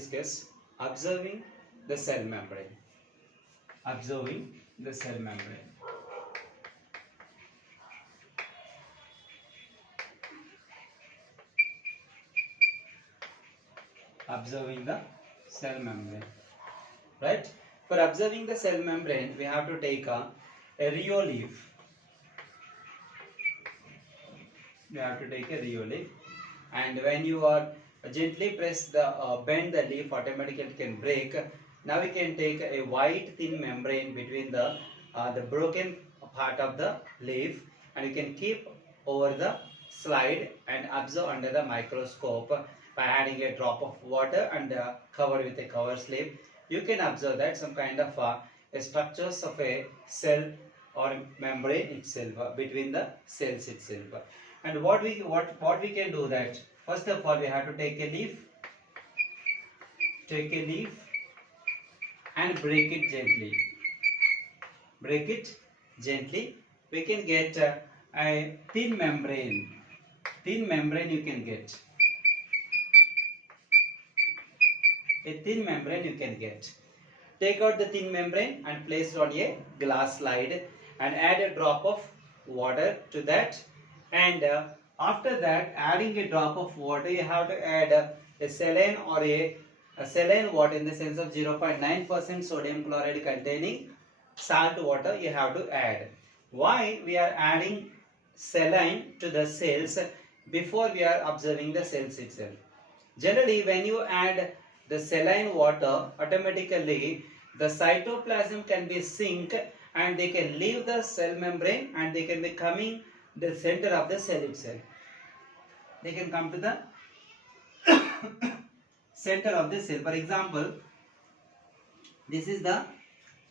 discuss observing the cell membrane. Observing the cell membrane. Observing the cell membrane. Right? For observing the cell membrane, we have to take a Rio leaf. We have to take a Rio leaf, and when you are gently press the bend the leaf, automatically it can break. Now we can take a white thin membrane between the broken part of the leaf, and you can keep over the slide and observe under the microscope by adding a drop of water and covered with a cover slip. You can observe that some kind of structures of a cell or membrane itself between the cells itself. And what we can do that, first of all we have to take a leaf and break it gently. We can get a thin membrane you can get. Take out the thin membrane and place it on a glass slide and add a drop of water to that. And after that, adding a drop of water, you have to add a saline or a saline water in the sense of 0.9% sodium chloride containing salt water you have to add. Why we are adding saline to the cells before we are observing the cells itself? Generally, when you add the saline water, automatically the cytoplasm can be sink and they can leave the cell membrane and they can be coming the center of the cell itself. They can come to the center of the cell. For example, this is the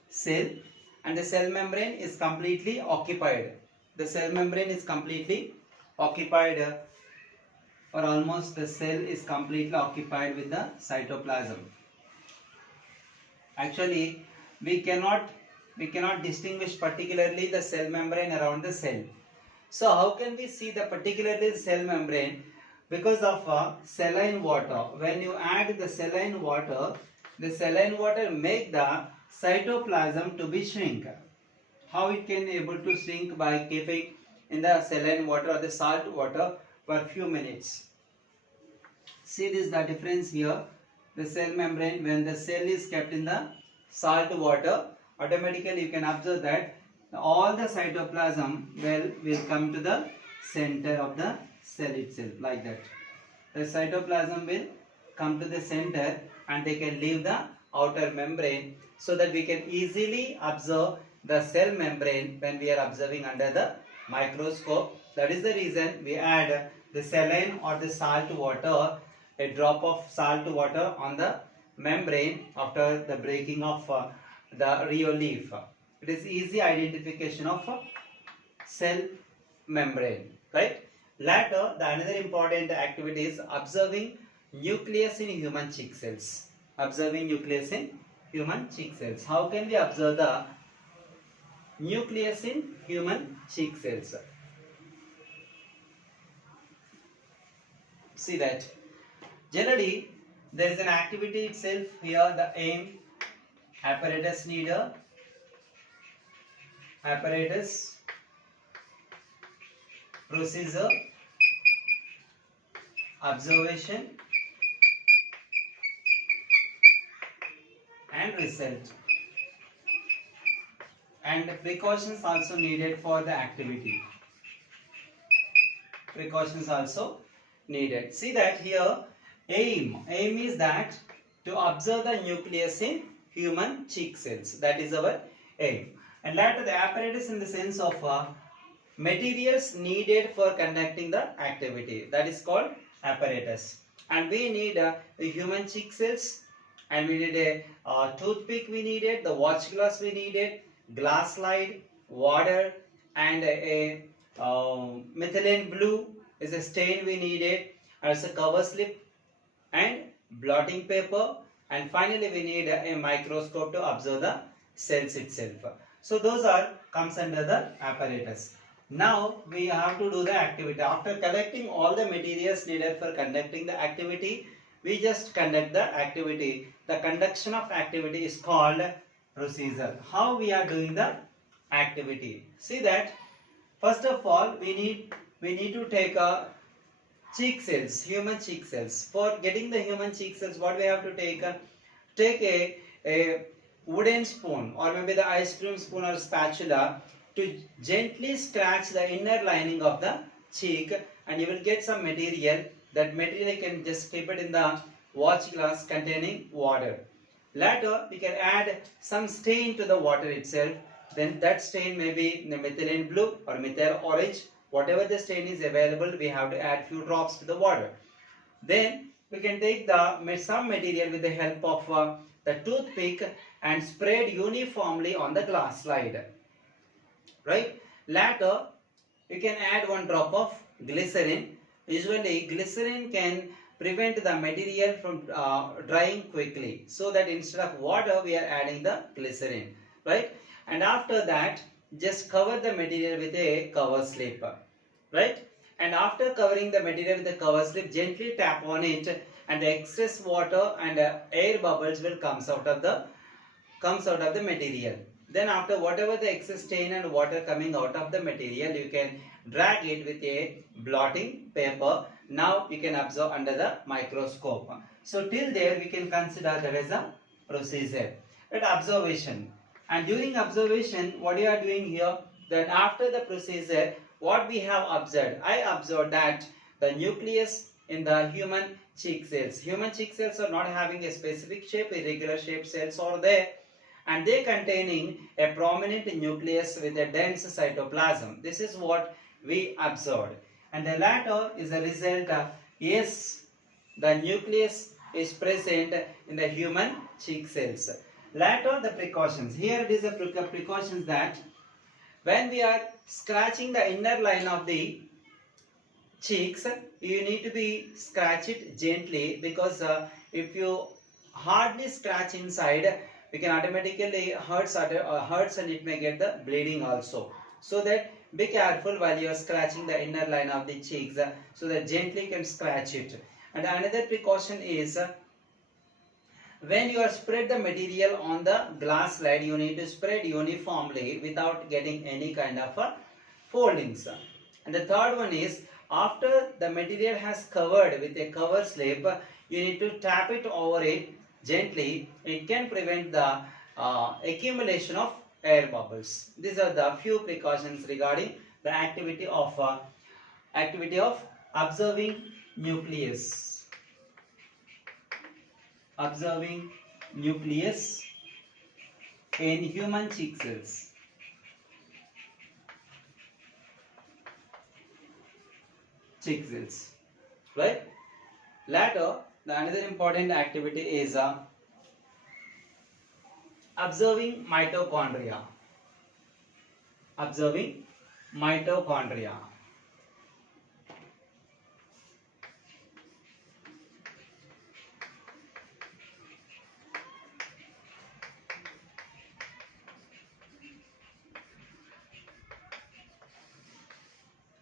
cell and the cell membrane is completely occupied. The cell membrane is completely occupied, or almost the cell is completely occupied with the cytoplasm. Actually, we cannot distinguish particularly the cell membrane around the cell. So how can we see the particularly cell membrane? Because of saline water. When you add the saline water make the cytoplasm to be shrink. How it can able to shrink? By keeping in the saline water or the salt water for a few minutes. See this the difference here. The cell membrane, when the cell is kept in the salt water, automatically you can observe that all the cytoplasm will come to the center of the cell itself, like that. The cytoplasm will come to the center and they can leave the outer membrane, so that we can easily observe the cell membrane when we are observing under the microscope. That is the reason we add the saline or the salt water, a drop of salt water on the membrane after the breaking of the Rio leaf. It is easy identification of cell membrane, right? Later, the another important activity is observing nucleus in human cheek cells. Observing nucleus in human cheek cells. How can we observe the nucleus in human cheek cells? See that. Generally, there is an activity itself here, the aim, apparatus needed, apparatus, procedure, observation and result, and precautions also needed for the activity. Precautions also needed. See that here, aim is that to observe the nucleus in human cheek cells. That is our aim. And later the apparatus in the sense of materials needed for conducting the activity. That is called apparatus. And we need the human cheek cells, and we need a toothpick we needed, the watch glass we needed, glass slide, water, and a methylene blue is a stain we needed, and it's a cover slip and blotting paper, and finally we need a microscope to observe the cells itself. So those are comes under the apparatus. Now we have to do the activity. After collecting all the materials needed for conducting the activity, we just conduct the activity. The conduction of activity is called procedure. How we are doing the activity? See that first of all we need to take a cheek cells, human cheek cells. For getting the human cheek cells, what we have to take? Take a wooden spoon or maybe the ice cream spoon or spatula to gently scratch the inner lining of the cheek, and you will get some material. That material you can just keep it in the watch glass containing water. Later we can add some stain to the water itself. Then that stain may be methylene blue or methyl orange. Whatever the stain is available, we have to add few drops to the water. Then we can take some material with the help of the toothpick and spread uniformly on the glass slide. Right? Later, you can add one drop of glycerin. Usually, glycerin can prevent the material from drying quickly. So that instead of water, we are adding the glycerin. Right? And after that, just cover the material with a cover slip. Right? And after covering the material with a cover slip, gently tap on it, and the excess water and air bubbles will comes out of the material. Then after whatever the excess stain and water coming out of the material, you can drag it with a blotting paper. Now you can observe under the microscope. So till there we can consider that as a procedure. At observation. And during observation, what you are doing here, then after the procedure, what we have observed, I observed that the nucleus in the human cheek cells. Human cheek cells are not having a specific shape, irregular shaped cells are there, and they containing a prominent nucleus with a dense cytoplasm. This is what we observed. And the latter is a result of, yes, the nucleus is present in the human cheek cells. Later the precautions. Here it is a precautions that when we are scratching the inner line of the cheeks, you need to be scratch it gently, because if you hardly scratch inside, we can automatically hurts and it may get the bleeding also. So that be careful while you are scratching the inner line of the cheeks, so that gently can scratch it. And another precaution is, when you are spread the material on the glass slide, you need to spread uniformly without getting any kind of foldings. And the third one is, after the material has covered with a cover slip, you need to tap it over it gently. It can prevent the accumulation of air bubbles. These are the few precautions regarding the activity of observing nucleus. Observing nucleus in human cheek cells. Cheek cells, right? Later, the another important activity is observing mitochondria. Observing mitochondria.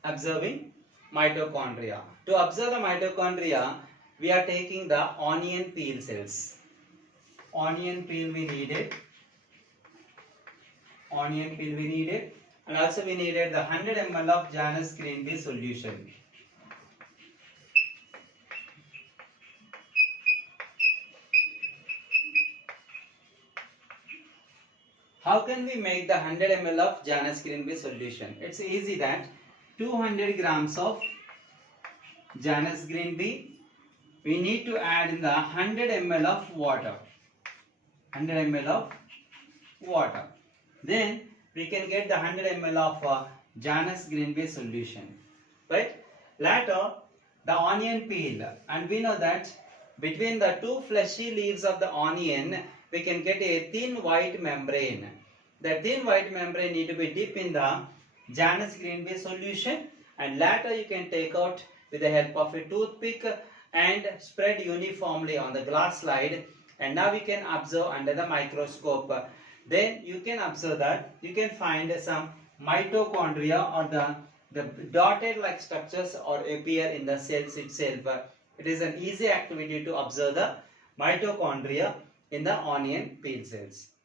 Observing mitochondria. To observe the mitochondria, we are taking the onion peel cells. Onion peel we needed. Onion peel we needed. And also we needed the 100 ml of Janus green tea solution. How can we make the 100 ml of Janus green tea solution? It's easy that 200 grams of Janus green tea, we need to add in the 100 ml of water. 100 ml of water. Then we can get the 100 ml of Janus green tea solution. Right? Later, the onion peel. And we know that between the two fleshy leaves of the onion, we can get a thin white membrane. The thin white membrane need to be dipped in the Janus green tea solution, and later you can take out with the help of a toothpick and spread uniformly on the glass slide, and now we can observe under the microscope. Then you can observe that you can find some mitochondria or the dotted like structures or appear in the cells itself. It is an easy activity to observe the mitochondria in the onion peel cells.